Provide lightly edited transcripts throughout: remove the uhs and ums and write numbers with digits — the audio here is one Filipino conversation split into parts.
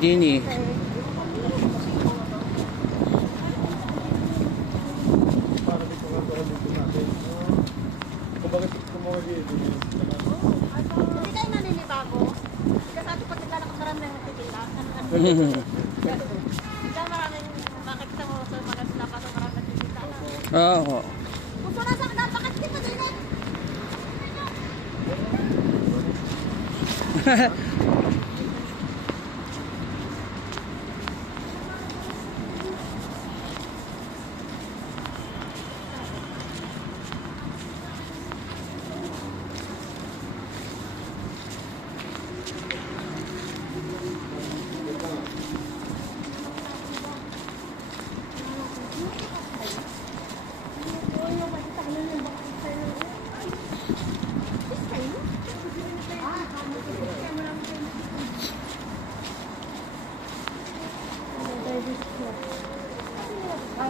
Dini. Para dito nga to dito natin. Kung bakit kumuha dito. Hindi kayo naninibago. Kasi ato pag naglalakad marami ng nagtitinda. Hindi maraming makikita mo sa mga silaka sa marami nagtitinda. Oo. Kung saan nasa kanal, bakit hindi pa din eh?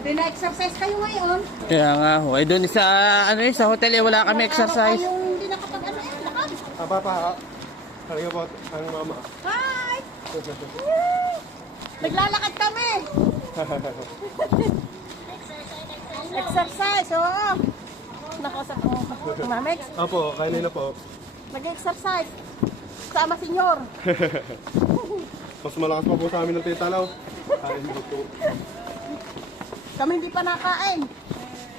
Pina-exercise kayo ngayon? Kaya nga ho. Ay doon sa ano sa hotel eh, wala kami exercise. Yung hindi nakapag ano eh, lakad. Papa, talaga po ang mama. Hi! Naglalakad kami! Exercise, oo. Nakausap mo, Mamex. Opo, kanina po. Nag-exercise. Sama senyor. Mas malakas pa po sa amin ng titalaw. Kain mo po. Kami hindi pa nakain.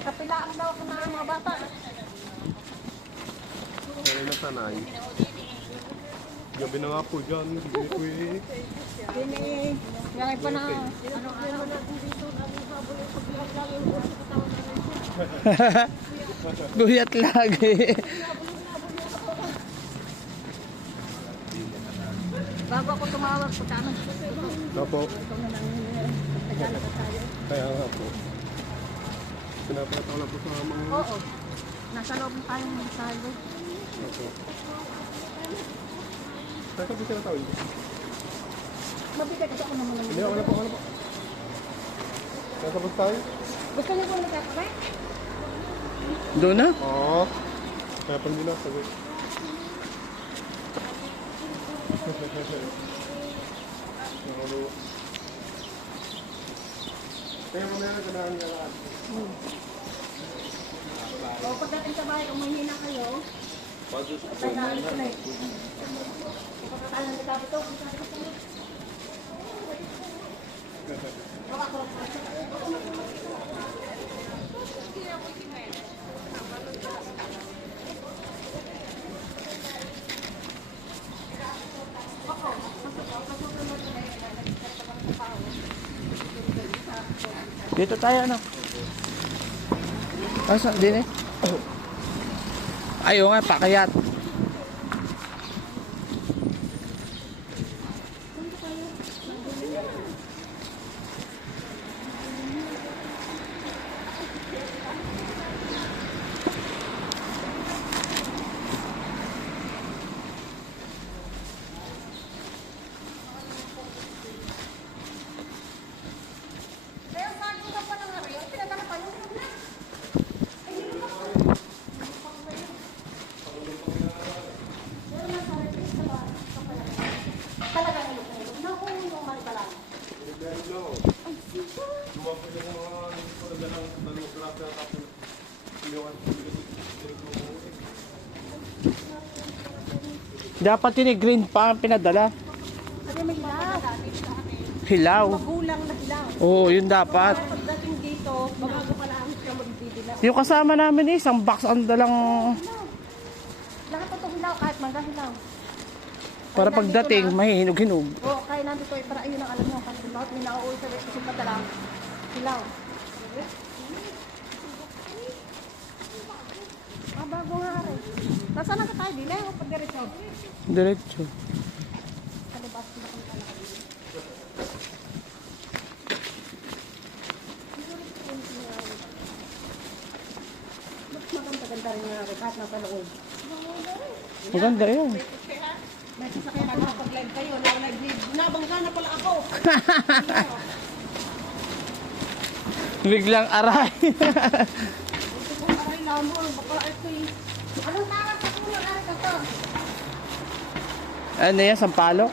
Kapilaan daw ako ng mga bata. Kain na sanay. Gabi na nga po dyan. Hindi po eh. Dini, ngayon pa na. Ano dito, Guyat lagi. bago ako tumawag po tanong. Opo. Kaya nga po. Pinapataw lang po sa mga... Oo. Nasa loob na tayong magsalo. Opo. Saan ka po sila tawin? Mabigat ako naman naman. Hindi, wala po, wala po. Nasa bus tayo? Gusto niyo po magkakape? Doon na? Oo. Kaya pang nila, sagot. Nakalo. Kaya mo na yan, ganahan niya lahat. O pagdating sa bahay, kung mahina kayo, tagaan ko na eh. Pagkakalan na dapat ito, kung saan ito. Dito tayo ano? Asa din eh? Ayaw nga, pakayat. Kaya saan ko na pa ng ari, pinadala pa yun. Talagang ilok-ilok. Naku, yung maribalan. Ay, sito. Dapat yun eh, green pa ang pinadala. Kasi may hilaw. Hilaw. Magulang na hilaw. Oo, yun dapat. Pagdating dito, magaga pala ang siya magbibilang. Yung kasama namin eh, isang box ang dalang Lahat ito hilaw, kahit mangga hilaw. para pagdating, mahihinog-hinog. Oo, kaya nandito eh, para ayun ang alam nyo. Kasi lahat may nauuwi sa isip pa talang hilaw. Ah, bago nga rin. Nasaan na tayo? Dile o pagdiretso? Diretso. Sa labas na kami talaga. Mas maganda-ganda rin nga rin kahit nasa loob. Maganda yun. May sasakyan ako pag-live kayo. Nag-live. Nabangga na pala ako. Biglang aray. Ito po aray lamor. Baka ito eh. Anong tawag sa tulog? Aray ka to? Ano yan, sampalok?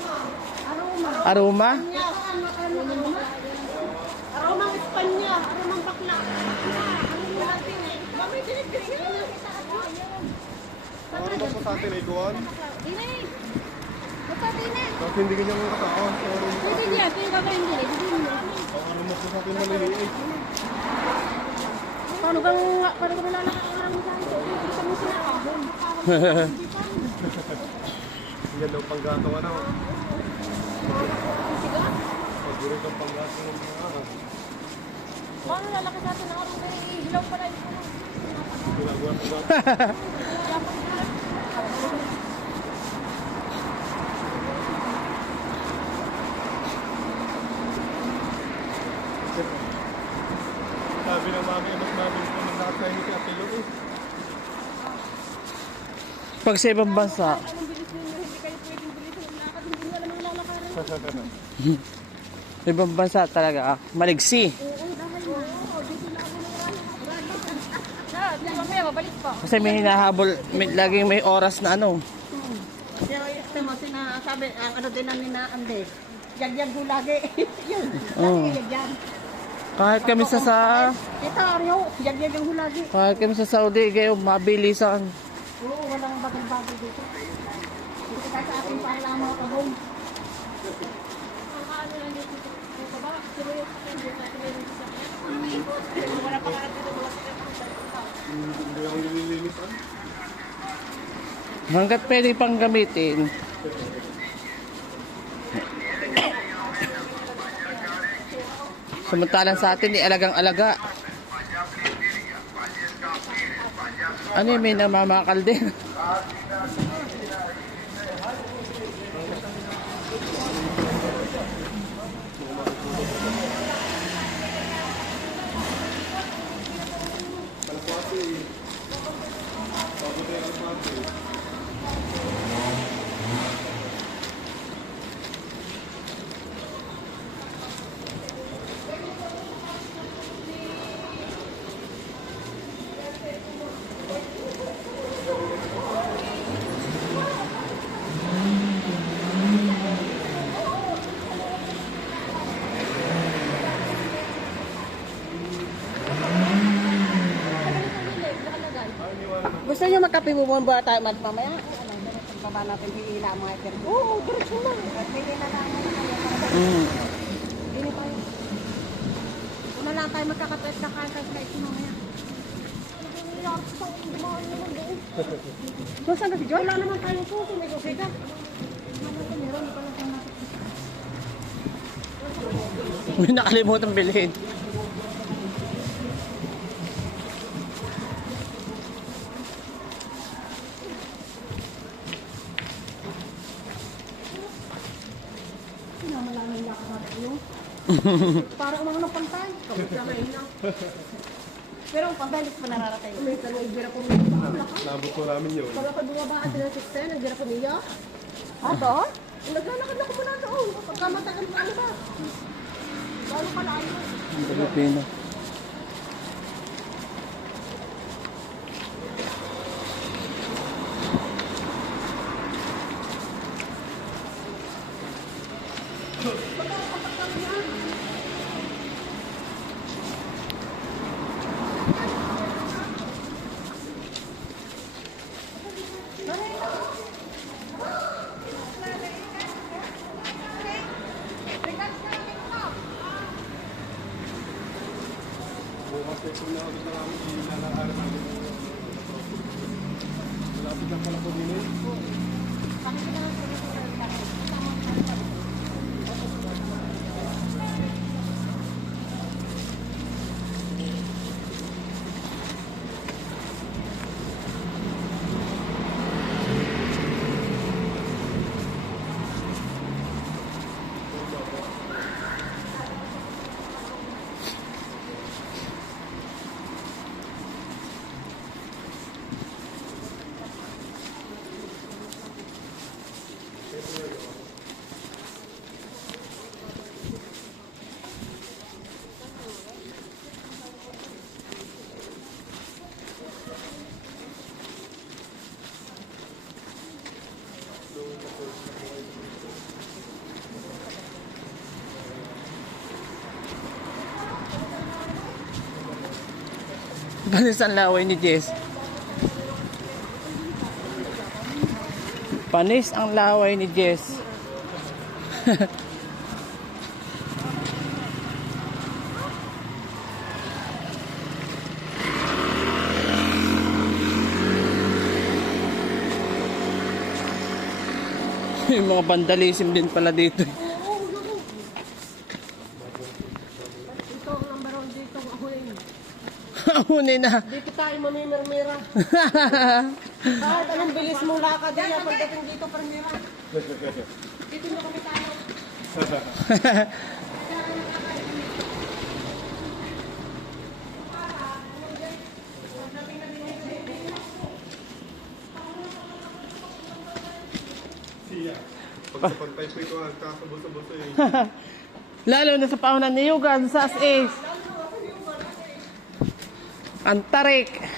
Anong Aroma? Aromang Espanya, aromang bakla. Mami, tinigil na kita. Ano ba sa atin ay kuwan? Dine. Basta dine. Bakit hindi ganyan ang katao? Sorry. Hindi niya, tingnan ka hindi. Ano mo sa atin maliliit? Paano kang lalakaran mo sa ito? Hindi ka mo sinakahon. Yan daw panggato ano? Siga? Paborito ang panggato ng mga ahas. Paano lalaki sa atin ang arong kaya hilaw pala ito? Ginagawa ng gato. Sabi ng mami, mas mami ko nang nakakain ni Ate Lo eh. Pag sa ibang bansa, Anong bilis ninyo? Hindi kayo pwedeng bilisan ng lakad. Hindi nyo alam ang lalakaran. ibang bansa talaga, maligsi. Oo, dahil mo. Dito na ako ng di ba may mabalik pa? Kasi may hinahabol, laging may oras na ano. Yung mo, sinasabi, ang ano din namin na ande. Yagyag ho lagi. Yun. Oo. Lagi yagyag. Kahit kami sa Ito, Aryo. Yagyag ang hulagi. kahit kami sa Saudi, kayo mabilisan. Oo, walang bagal-bagal dito. Dito tayo sa ating paalaman ka home. Ang ano lang dito. Dito ba? Sino yung dito tayo meron sa akin? Wala pa karap dito. Wala pa Hindi ako nililinisan. Hanggat pwede pang gamitin. Samantalang sa atin, alagang-alaga. Ano yung may namamakal din? Gusto niyo magkape mo ba tayo mamaya? Baba natin hihila mga iter. Oo, diretso lang. Pwede na lang. Hindi tayo. Una lang tayo magkakape at kakain tayo sa ito mamaya. So, saan ka si Joy? Wala naman tayong puso. May okay ka. Meron pa lang tayo natin. May nakalimutan bilhin. Pinamalaman lang ako natin yung parang mga napantay. Kapag na mahina. Pero ang pantay, hindi ko pa nararatay. May tanong, ibira po niya. Nabot ko namin yun. Pag ako bumaba at sila 610, nagbira po niya. Ah, doon? Naglalakad ako mula doon. Pagka matagal pa ano ba? Gano'n pala ano? Pilipino. Panis ang laway ni Jess. Panis ang laway ni Jess. Yung mga vandalism din pala dito. Ito ang number 1 dito. Ahoy. Huni na. Dito tayo mamimirmira. Kahit anong bilis mong lakad niya, pagdating dito, permira. Dito na kami tayo. Siya. Pagpapantay po ito, nagkakabuso-buso eh. Lalo na sa paunan ni Yugan sa as-is. Ang tarik.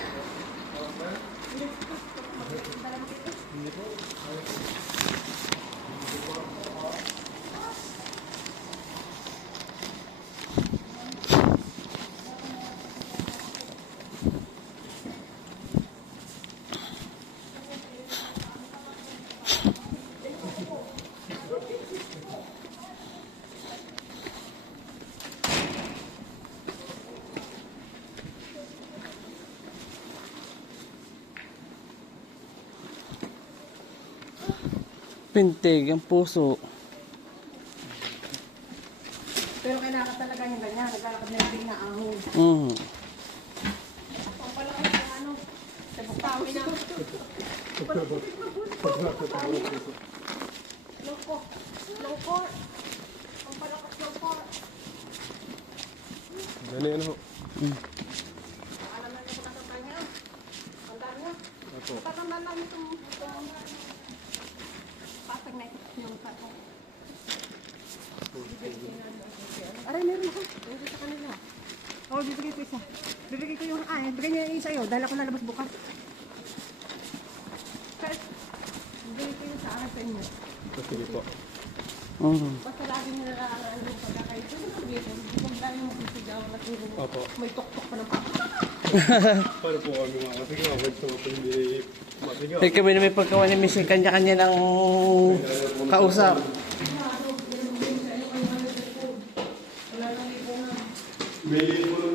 Pintig ang puso. Pero kailangan talaga yung ganyan. Naglalakad na yung na ahon. Ang palaki ng ano. Sa buktawi na. Lungko. Lungko. Ang palakas lungko. Ganyan ho. Alam na ito katatanda niya. Tanda niya. Opo. Katatanda lang itong patag na yung patag. Aray, meron ako. Nandito sa kanila. Oo, bibigay ko isa. Bibigay ko yung bigay niya yung isa yun. Dahil ako lalabas bukas. First, bibigay ko yung sa akin sa inyo. Sige po. Basta lagi nyo nalalaan yung pagkakain. Ito na dito. Huwag lagi mo sisigaw na tulong. Opo. May tok-tok pa ng papa. Paano po kami mga kasi nga, wag sa mga hindi matigaw. Kaya kami na may pagkawa ni Miss, kanya-kanya ng kausap. May libo